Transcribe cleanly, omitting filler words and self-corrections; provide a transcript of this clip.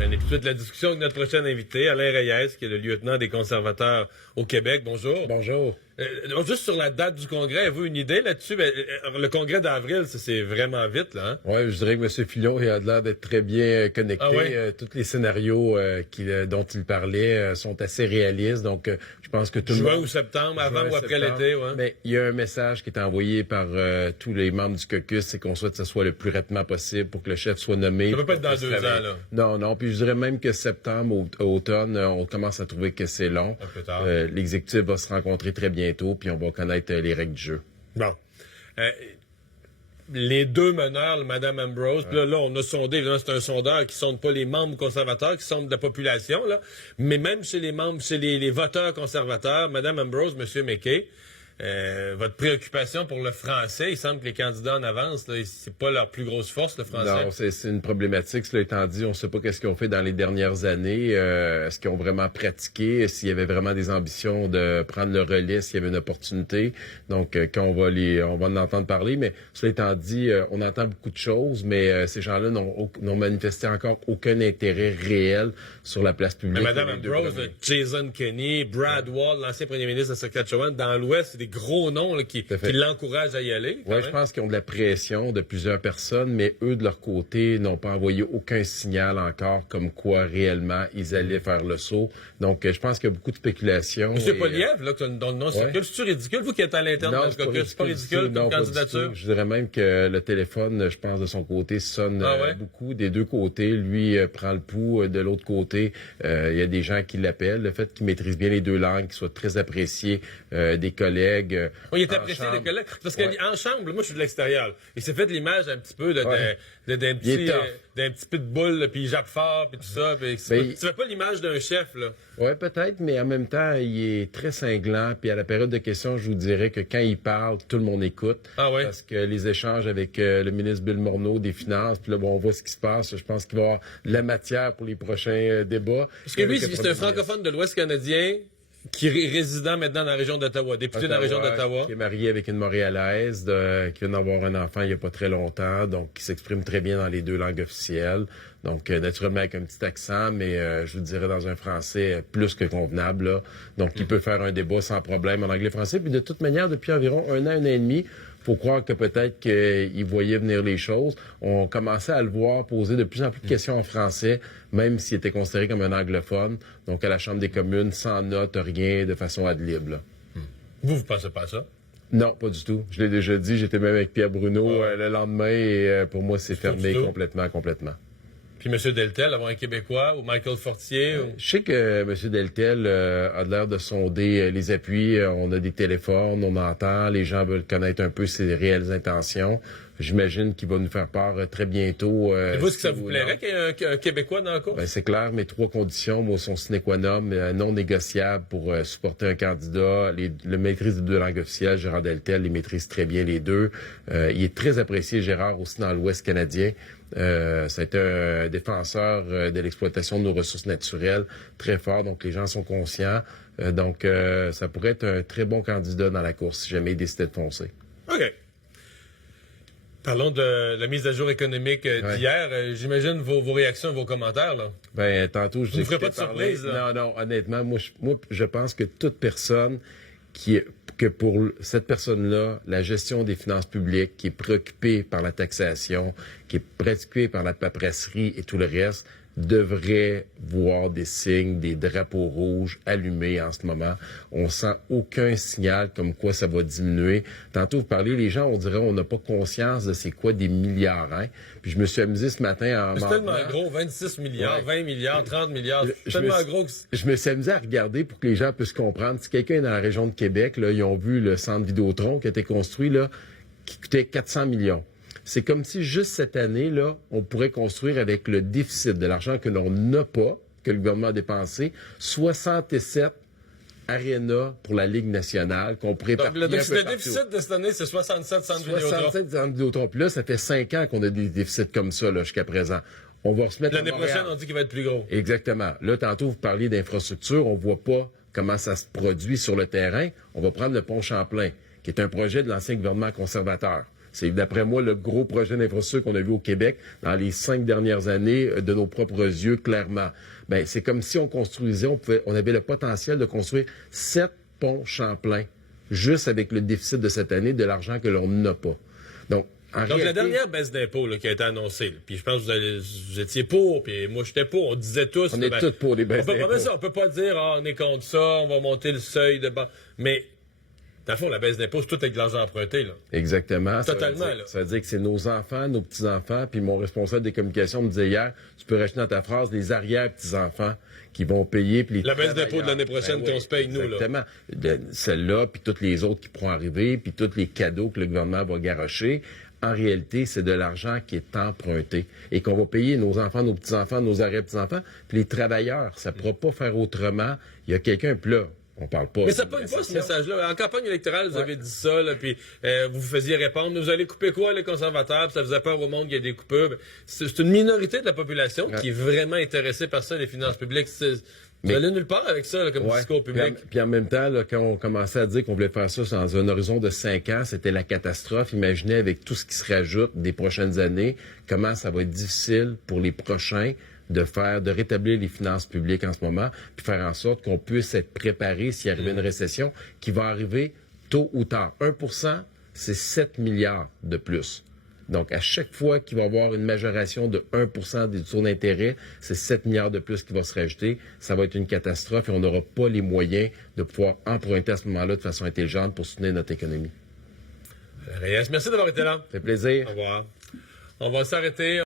prochaine. Et puis, toute la discussion avec notre prochain invité, Alain Reyes, qui est le lieutenant des conservateurs au Québec. Bonjour. Bonjour. Donc, juste sur la date du congrès, avez-vous une idée là-dessus? Le congrès d'avril, ça, c'est vraiment vite, là. Hein? Oui, je dirais que M. Fillon il a l'air d'être très bien connecté. Ah ouais? Tous les scénarios dont il parlait sont assez réalistes. Donc, je pense que tout le monde... Juin ou septembre, avant ou après l'été, ouais. Mais il y a un message qui est envoyé par tous les membres du caucus, c'est qu'on souhaite que ce soit le plus rapidement possible pour que le chef soit nommé. Ça peut pas être dans 2 ans, là. Non. Puis je dirais même que septembre, automne, on commence à trouver que c'est long. Un peu tard. L'exécutif va se rencontrer très bientôt, puis on va connaître les règles du jeu. Bon. Les deux meneurs, Mme Ambrose, puis là, on a sondé, évidemment, c'est un sondeur qui sonde pas les membres conservateurs, qui sonde la population, là, mais même chez les membres, chez les voteurs conservateurs, Mme Ambrose, M. McKay, votre préoccupation pour le français, il semble que les candidats en avance, là, c'est pas leur plus grosse force, le français. Non, c'est une problématique. Cela étant dit, on ne sait pas qu'est-ce qu'ils ont fait dans les dernières années. Est-ce qu'ils ont vraiment pratiqué? S'il y avait vraiment des ambitions de prendre le relais, s'il y avait une opportunité. Donc, quand on va en entendre parler. Mais cela étant dit, on entend beaucoup de choses, mais ces gens-là n'ont manifesté encore aucun intérêt réel sur la place publique. Mais Mme Ambrose, Jason Kenney, Brad Wall, l'ancien premier ministre de Saskatchewan, dans l'Ouest, c'est des gros noms là, qui l'encouragent à y aller. Oui, je pense qu'ils ont de la pression de plusieurs personnes, mais eux, de leur côté, n'ont pas envoyé aucun signal encore comme quoi réellement ils allaient faire le saut. Donc, je pense qu'il y a beaucoup de spéculation. M. Poilievre, là, dont le nom circule, c'est-tu ridicule, vous qui êtes à l'interne de ce caucus? C'est pas ridicule comme candidature? Je dirais même que le téléphone, je pense, de son côté, sonne beaucoup des deux côtés. Lui prend le pouls de l'autre côté. Il y a des gens qui l'appellent. Le fait qu'il maîtrise bien les deux langues, qu'il soit très apprécié des collègues. Oui, il est apprécié des collègues. Parce qu'en chambre, moi, je suis de l'extérieur. Il s'est fait de l'image un petit peu d'un petit pitbull, puis il jappe fort, puis tout ça. Tu fais pas l'image d'un chef, là. Oui, peut-être, mais en même temps, il est très cinglant. Puis à la période de questions, je vous dirais que quand il parle, tout le monde écoute. Ah ouais? Parce que les échanges avec le ministre Bill Morneau des Finances, puis là, bon, on voit ce qui se passe. Je pense qu'il va y avoir de la matière pour les prochains débats. Parce que lui, c'est un francophone de l'Ouest canadien qui est résident maintenant dans la région d'Ottawa, député dans la région d'Ottawa. Qui est marié avec une Montréalaise, qui vient d'avoir un enfant il n'y a pas très longtemps, donc qui s'exprime très bien dans les deux langues officielles. Donc, naturellement, avec un petit accent, mais je vous dirais dans un français plus que convenable. Là. Donc, il peut faire un débat sans problème en anglais-français. Puis de toute manière, depuis environ un an et demi, faut croire que peut-être qu'il voyait venir les choses. On commençait à le voir poser de plus en plus de questions en français, même s'il était considéré comme un anglophone. Donc, à la Chambre des communes, sans note, rien, de façon ad lib. Vous pensez pas à ça? Non, pas du tout. Je l'ai déjà dit, j'étais même avec Pierre Bruno le lendemain et pour moi, c'est fermé complètement. Puis M. Deltel, avoir un Québécois ou Michael Fortier? Je sais que M. Deltel a l'air de sonder les appuis. On a des téléphones, on entend. Les gens veulent connaître un peu ses réelles intentions. J'imagine qu'il va nous faire part très bientôt. Et vous, est-ce que ça vous plairait qu'il y ait un Québécois dans la course? Ben, c'est clair, mes 3 conditions, moi, sont sine qua non, non négociables pour supporter un candidat. Le maîtrise des 2 langues officielles, Gérard Deltel, les maîtrise très bien les deux. Il est très apprécié, Gérard, aussi dans l'Ouest canadien. C'est un défenseur de l'exploitation de nos ressources naturelles très fort, donc les gens sont conscients. Donc, ça pourrait être un très bon candidat dans la course si jamais il décidait de foncer. OK. Parlons de la mise à jour économique d'hier. J'imagine vos réactions, vos commentaires, là. Ben, tantôt, je vous ferez pas de surprise, là. Non, honnêtement, moi, je pense que toute personne que pour cette personne-là, la gestion des finances publiques, qui est préoccupée par la taxation, qui est préoccupée par la paperasserie et tout le reste, devrait voir des signes, des drapeaux rouges allumés en ce moment. On sent aucun signal comme quoi ça va diminuer. Tantôt, vous parlez, les gens, on dirait, on n'a pas conscience de c'est quoi des milliards, hein? Puis je me suis amusé ce matin C'est tellement gros, 26 milliards, 20 milliards, 30 milliards, c'est tellement gros que... Je me suis amusé à regarder pour que les gens puissent comprendre. Si quelqu'un est dans la région de Québec, là, ils ont vu le centre Vidéotron qui a été construit, là, qui coûtait 400 millions. C'est comme si juste cette année, là, on pourrait construire avec le déficit de l'argent que l'on n'a pas, que le gouvernement a dépensé, 67 arénas pour la Ligue nationale qu'on pourrait partir. Le déficit de cette année, c'est 67 centres Vidéotron. 67 centres Vidéotron. Puis là, ça fait 5 ans qu'on a des déficits comme ça là, jusqu'à présent. On va se mettre l'année prochaine, on dit qu'il va être plus gros. Exactement. Là, tantôt, vous parliez d'infrastructure. On voit pas comment ça se produit sur le terrain. On va prendre le pont Champlain, qui est un projet de l'ancien gouvernement conservateur. C'est, d'après moi, le gros projet d'infrastructure qu'on a vu au Québec dans les 5 dernières années de nos propres yeux, clairement. Ben, c'est comme si on construisait, on avait le potentiel de construire 7 ponts Champlain, juste avec le déficit de cette année, de l'argent que l'on n'a pas. Donc, la dernière baisse d'impôts qui a été annoncée, puis je pense que vous étiez pour, puis moi j'étais pour, on disait tous... On est tous pour les baisses d'impôts. On peut pas dire, on est contre ça, on va monter le seuil de... Mais, dans le fond, la baisse d'impôts, c'est tout avec de l'argent emprunté, là. Exactement. Totalement, ça veut dire que c'est nos enfants, nos petits-enfants, puis mon responsable des communications me disait hier, tu peux rajouter dans ta phrase les arrière-petits-enfants qui vont payer. Puis la baisse d'impôts de l'année prochaine qu'on se paye, nous, là. Exactement. Celle-là, puis toutes les autres qui pourront arriver, puis tous les cadeaux que le gouvernement va garrocher. En réalité, c'est de l'argent qui est emprunté et qu'on va payer nos enfants, nos petits-enfants, nos arrière-petits-enfants, puis les travailleurs. Ça ne pourra pas faire autrement. Il y a quelqu'un, puis là, on parle pas... Mais ça pogne pas, ce message-là. En campagne électorale, vous avez dit ça, là, puis vous faisiez répondre, vous allez couper quoi, les conservateurs, puis ça faisait peur au monde qu'il y ait des coupures. C'est une minorité de la population qui est vraiment intéressée par ça, les finances publiques. Vous allez nulle part avec ça, là, comme discours public. Puis en même temps, là, quand on commençait à dire qu'on voulait faire ça dans un horizon de 5 ans, c'était la catastrophe. Imaginez avec tout ce qui se rajoute des prochaines années, comment ça va être difficile pour les prochains de rétablir les finances publiques en ce moment, puis faire en sorte qu'on puisse être préparé s'il arrive une récession qui va arriver tôt ou tard. 1%, c'est 7 milliards de plus. Donc, à chaque fois qu'il va y avoir une majoration de 1% des taux d'intérêt, c'est 7 milliards de plus qui va se rajouter. Ça va être une catastrophe et on n'aura pas les moyens de pouvoir emprunter à ce moment-là de façon intelligente pour soutenir notre économie. Reyes, merci d'avoir été là. Ça fait plaisir. Au revoir. On va s'arrêter.